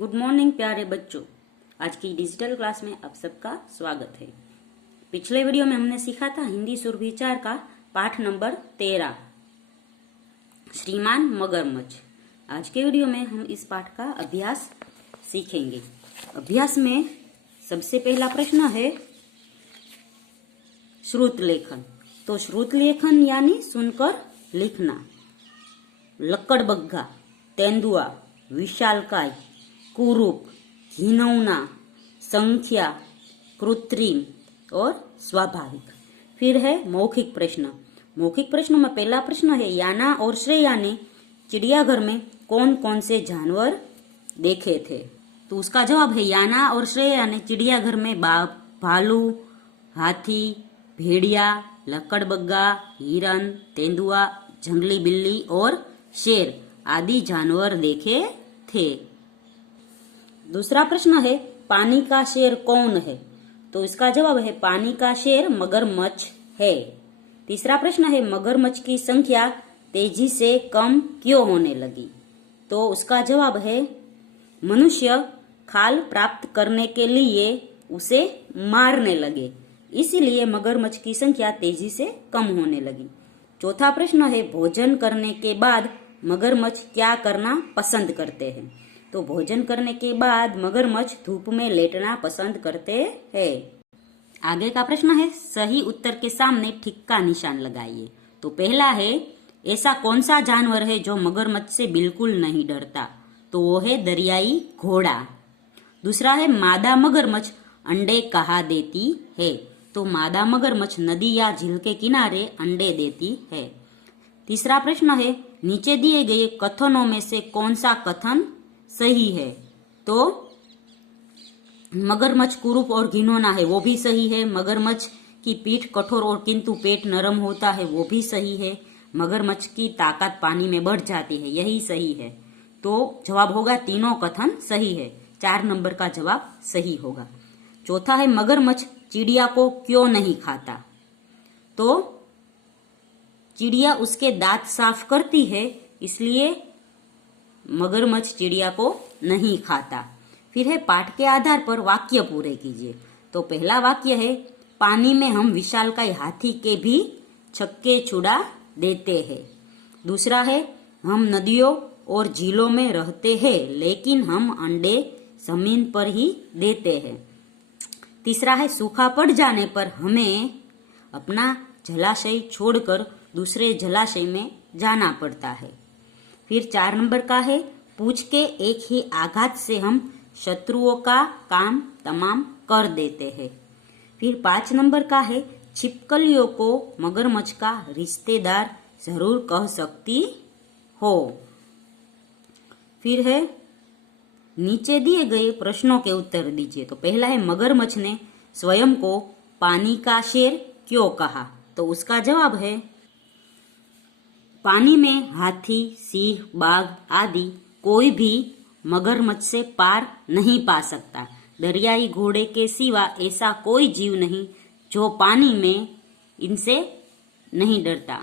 Good morning प्यारे बच्चों। आज की डिजिटल क्लास में आप सबका स्वागत है। पिछले वीडियो में हमने सीखा था हिंदी सुरविचार का पाठ नंबर 13 श्रीमान मगरमच्छ। आज के वीडियो में हम इस पाठ का अभ्यास सीखेंगे। अभ्यास में सबसे पहला प्रश्न है श्रुत लेखन। तो श्रुत लेखन यानी सुनकर लिखना। लक्कड़बग्गा, तेंदुआ, विशालकाय, कुरूप, घिनौना, संख्या, कृत्रिम और स्वाभाविक। फिर है मौखिक प्रश्न। मौखिक प्रश्न में पहला प्रश्न है याना और श्रेया ने चिड़ियाघर में कौन कौन से जानवर देखे थे। तो उसका जवाब है याना और श्रेया ने चिड़ियाघर में भालू, हाथी, भेड़िया, लक्कड़बग्गा, हिरन, तेंदुआ, जंगली बिल्ली और शेर आदि जानवर देखे थे। दूसरा प्रश्न है पानी का शेर कौन है। तो इसका जवाब है पानी का शेर मगरमच्छ है। तीसरा प्रश्न है मगरमच्छ की संख्या तेजी से कम क्यों होने लगी। तो उसका जवाब है मनुष्य खाल प्राप्त करने के लिए उसे मारने लगे, इसीलिए मगरमच्छ की संख्या तेजी से कम होने लगी। चौथा प्रश्न है भोजन करने के बाद मगरमच्छ क्या करना पसंद करते हैं। तो भोजन करने के बाद मगरमच्छ धूप में लेटना पसंद करते हैं। आगे का प्रश्न है सही उत्तर के सामने टिक का निशान लगाइए। तो पहला है ऐसा कौन सा जानवर है जो मगरमच्छ से बिल्कुल नहीं डरता। तो वो है दरियाई घोड़ा। दूसरा है मादा मगरमच्छ अंडे कहाँ देती है। तो मादा मगरमच्छ नदी या झील के किनारे अंडे देती है। तीसरा प्रश्न है नीचे दिए गए कथनों में से कौन सा कथन सही है। तो मगरमच्छ कुरूप और घिनौना है, वो भी सही है। मगरमच्छ की पीठ कठोर और किंतु पेट नरम होता है, वो भी सही है। मगरमच्छ की ताकत पानी में बढ़ जाती है, यही सही है। तो जवाब होगा तीनों कथन सही है। 4 नंबर का जवाब सही होगा। चौथा है मगरमच्छ चिड़िया को क्यों नहीं खाता। तो चिड़िया उसके दांत साफ करती है, इसलिए मगरमच्छ चिड़िया को नहीं खाता। फिर है पाठ के आधार पर वाक्य पूरे कीजिए। तो पहला वाक्य है पानी में हम विशालकाय हाथी के भी छक्के छुड़ा देते हैं। दूसरा है हम नदियों और झीलों में रहते हैं लेकिन हम अंडे जमीन पर ही देते हैं। तीसरा है सूखा पड़ जाने पर हमें अपना जलाशय छोड़कर दूसरे जलाशय में जाना पड़ता है। फिर 4 नंबर का है पूंछ के एक ही आघात से हम शत्रुओं का काम तमाम कर देते हैं। फिर 5 नंबर का है छिपकलियों को मगरमच्छ का रिश्तेदार जरूर कह सकती हो। फिर है नीचे दिए गए प्रश्नों के उत्तर दीजिए। तो पहला है मगरमच्छ ने स्वयं को पानी का शेर क्यों कहा। तो उसका जवाब है पानी में हाथी, सिंह, बाघ आदि कोई भी मगरमच्छ से पार नहीं पा सकता। दरियाई घोड़े के सिवा ऐसा कोई जीव नहीं जो पानी में इनसे नहीं डरता।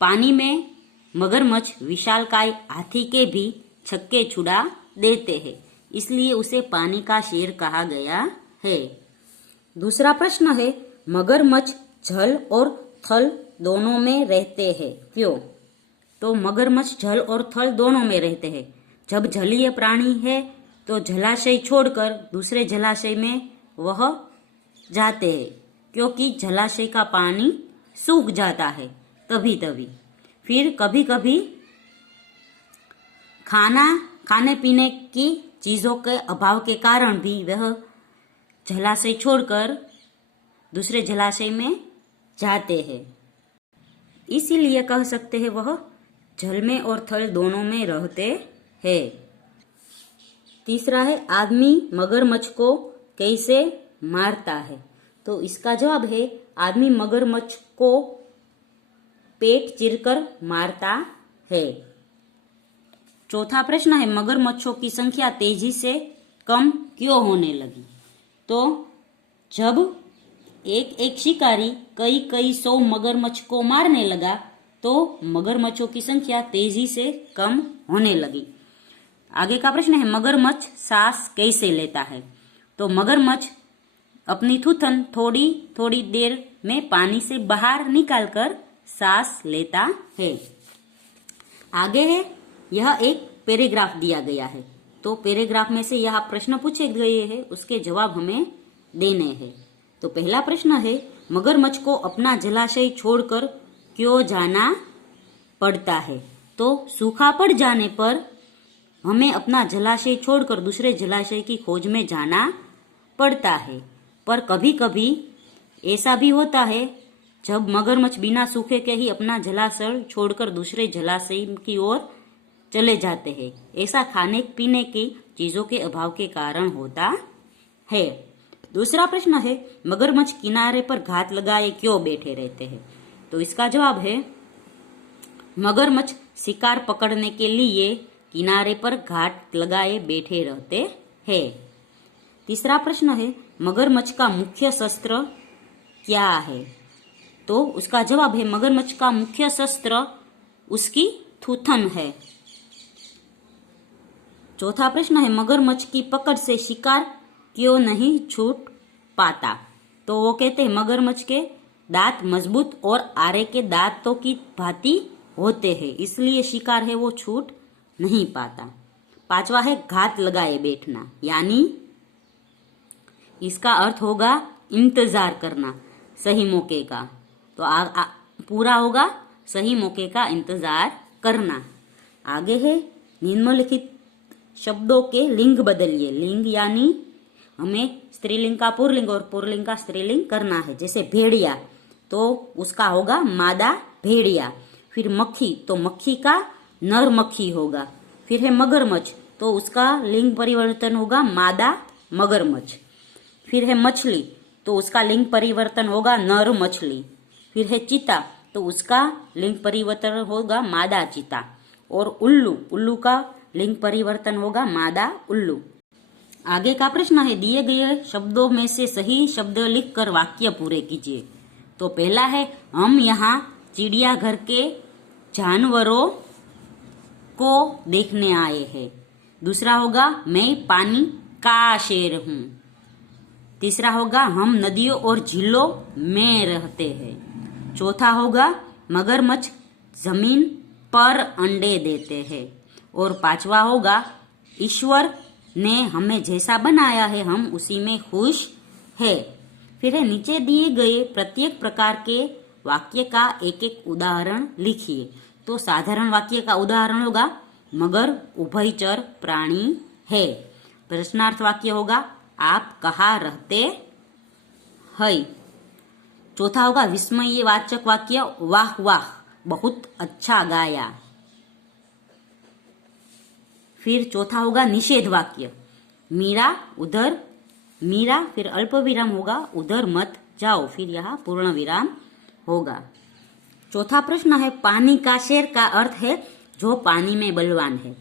पानी में मगरमच्छ विशालकाय हाथी के भी छक्के छुड़ा देते हैं, इसलिए उसे पानी का शेर कहा गया है। दूसरा प्रश्न है मगरमच्छ जल और थल दोनों में रहते हैं क्यों। तो मगरमच्छ जल और थल दोनों में रहते हैं। जब जलीय प्राणी है तो जलाशय छोड़कर दूसरे जलाशय में वह जाते हैं, क्योंकि जलाशय का पानी सूख जाता है तभी। फिर कभी कभी खाने पीने की चीजों के अभाव के कारण भी वह जलाशय छोड़कर दूसरे जलाशय में जाते हैं, इसीलिए कह सकते हैं वह जल में और थल दोनों में रहते हैं। तीसरा है आदमी मगरमच्छ को कैसे मारता है। तो इसका जवाब है आदमी मगरमच्छ को पेट चीरकर मारता है। चौथा प्रश्न है मगरमच्छों की संख्या तेजी से कम क्यों होने लगी। तो जब एक शिकारी कई 100 मगरमच्छ को मारने लगा तो मगरमच्छों की संख्या तेजी से कम होने लगी। आगे का प्रश्न है मगरमच्छ सांस कैसे लेता है। तो मगरमच्छ अपनी थूथन थोड़ी थोड़ी देर में पानी से बाहर निकालकर सांस लेता है। आगे है, यह एक पैराग्राफ दिया गया है। तो पैराग्राफ में से यह प्रश्न पूछे गए हैं, उसके जवाब हमें देने हैं। तो पहला प्रश्न है, मगरमच्छ को अपना जलाशय छोड़कर क्यों जाना पड़ता है। तो सूखा पड़ जाने पर हमें अपना जलाशय छोड़कर दूसरे जलाशय की खोज में जाना पड़ता है। पर कभी कभी ऐसा भी होता है जब मगरमच्छ बिना सूखे के ही अपना जलाशय छोड़कर दूसरे जलाशय की ओर चले जाते हैं। ऐसा खाने पीने की चीजों के अभाव के कारण होता है। दूसरा प्रश्न है, मगरमच्छ किनारे पर घात लगाए क्यों बैठे रहते हैं। तो इसका जवाब है, मगरमच्छ शिकार पकड़ने के लिए किनारे पर घात लगाए बैठे रहते हैं। तीसरा प्रश्न है, मगरमच्छ का मुख्य शस्त्र क्या है। तो उसका जवाब है, मगरमच्छ का मुख्य शस्त्र उसकी थूथन है। चौथा प्रश्न है, मगरमच्छ की पकड़ से शिकार क्यों नहीं छूट पाता। तो वो कहते हैं मगरमच्छ के दांत मजबूत और आरे के दांतों की भांति होते हैं, इसलिए शिकार है वो छूट नहीं पाता। पांचवा है, घात लगाए बैठना, यानी इसका अर्थ होगा इंतजार करना सही मौके का। तो पूरा होगा सही मौके का इंतजार करना। आगे है, निम्नलिखित शब्दों के लिंग बदलिए। लिंग यानी हमें स्त्रीलिंग का पुल्लिंग और पुल्लिंग का स्त्रीलिंग करना है। जैसे भेड़िया, तो उसका होगा मादा भेड़िया। फिर मक्खी, तो मक्खी का नर मक्खी होगा। फिर है मगरमच्छ, तो उसका लिंग परिवर्तन होगा मादा मगरमच्छ। फिर है मछली, तो उसका लिंग परिवर्तन होगा नर मछली। फिर है चीता, तो उसका लिंग परिवर्तन होगा मादा चीता। और उल्लू, उल्लू का लिंग परिवर्तन होगा मादा उल्लू। आगे का प्रश्न है, दिए गए शब्दों में से सही शब्द लिखकर वाक्य पूरे कीजिए। तो पहला है, हम यहाँ चिड़ियाघर के जानवरों को देखने आए हैं। दूसरा होगा, मैं पानी का शेर हूँ। तीसरा होगा, हम नदियों और झीलों में रहते हैं। चौथा होगा, मगरमच्छ जमीन पर अंडे देते हैं। और पांचवा होगा, ईश्वर ने हमें जैसा बनाया है हम उसी में खुश है। फिर है, नीचे दिए गए प्रत्येक प्रकार के वाक्य का एक एक उदाहरण लिखिए। तो साधारण वाक्य का उदाहरण होगा, मगर उभयचर प्राणी है। प्रश्नार्थ वाक्य होगा, आप कहाँ रहते हैं। चौथा होगा विस्मयवाचक वाक्य, वाह वाह बहुत अच्छा गाया। फिर चौथा होगा निषेध वाक्य, मीरा उधर, मीरा फिर अल्प विराम होगा, उधर मत जाओ, फिर यहाँ पूर्ण विराम होगा। चौथा प्रश्न है, पानी का शेर का अर्थ है जो पानी में बलवान है।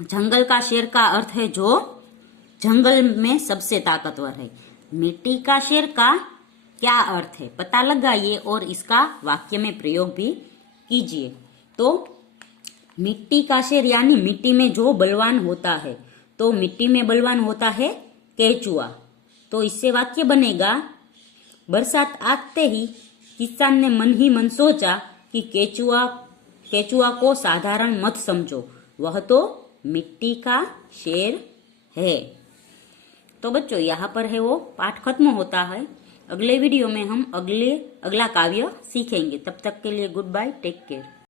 जंगल का शेर का अर्थ है जो जंगल में सबसे ताकतवर है। मिट्टी का शेर का क्या अर्थ है पता लगाइए और इसका वाक्य में प्रयोग भी कीजिए। तो मिट्टी का शेर यानी मिट्टी में जो बलवान होता है। तो मिट्टी में बलवान होता है केचुआ। तो इससे वाक्य बनेगा, बरसात आते ही किसान ने मन ही मन सोचा कि केचुआ को साधारण मत समझो, वह तो मिट्टी का शेर है। तो बच्चों यहाँ पर है वो पाठ खत्म होता है। अगले वीडियो में हम अगला काव्य सीखेंगे। तब तक के लिए गुड बाय, टेक केयर।